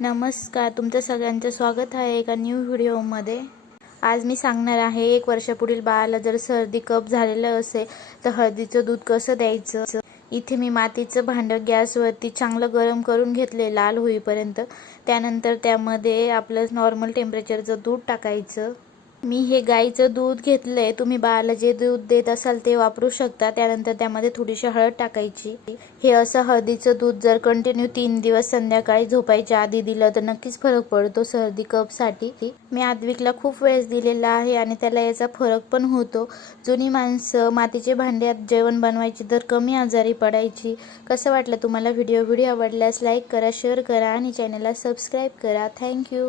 नमस्कार, तुमचं सगळ्यांचं स्वागत आहे एका न्यू व्हिडिओमध्ये। आज मी सांगणार आहे 1 वर्षापुढील बाळाला जर सर्दी कफ झालेलं असेल तर हळदीचं दूध कसं द्यायचं। इथे मी मातीचं भांडं गॅसवरती चांगलं गरम करून घेतले लाल होईपर्यंत। त्यानंतर त्यामध्ये आपलं नॉर्मल टेम्परेचरचं दूध टाकायचं। मी हे गाईचं दूध घेतलंय, तुम्ही बाळाला जे दूध देत असाल ते वापरू शकता। त्यानंतर त्यामध्ये थोडीशी हळद टाकायची। हे असं हळदीचं दूध जर कंटिन्यू 3 दिवस संध्याकाळी झोपायच्या आधी दिलं तर नक्कीच फरक पडतो सर्दी कफसाठी। मी आद्विकला खूप वेळेस दिलेला आहे आणि त्याला याचा फरक पण होतो। जुनी माणसं मातीचे भांड्यात जेवण बनवायची तर कमी आजारी पडायची। कसं वाटलं तुम्हाला व्हिडिओ आवडल्यास लाईक करा, शेअर करा आणि चॅनलला सबस्क्राईब करा। थँक्यू।